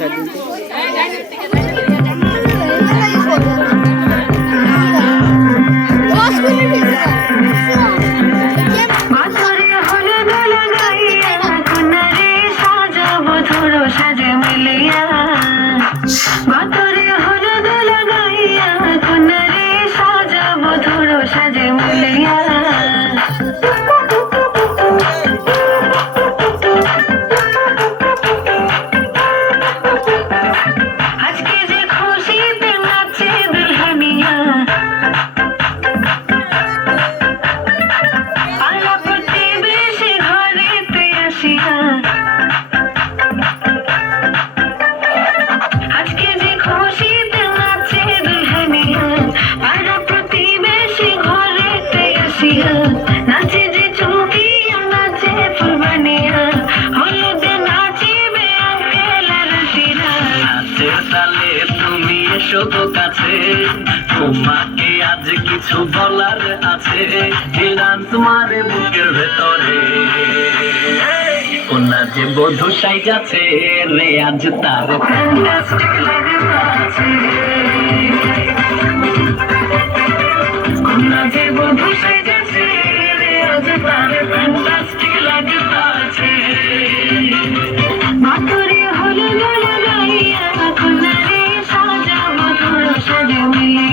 Side দিন সাজে মিলিয়া তালে তুমি এসো তো কাছে। তোমাকে আজ কিছু বলার আছে। দিলাম তোমার বুকের ভেতরে। কন্যা যে বধু সাইজ রে আজ তার ফ্যান্টাস্টিক লাগে আছে। যে বধু Thank you.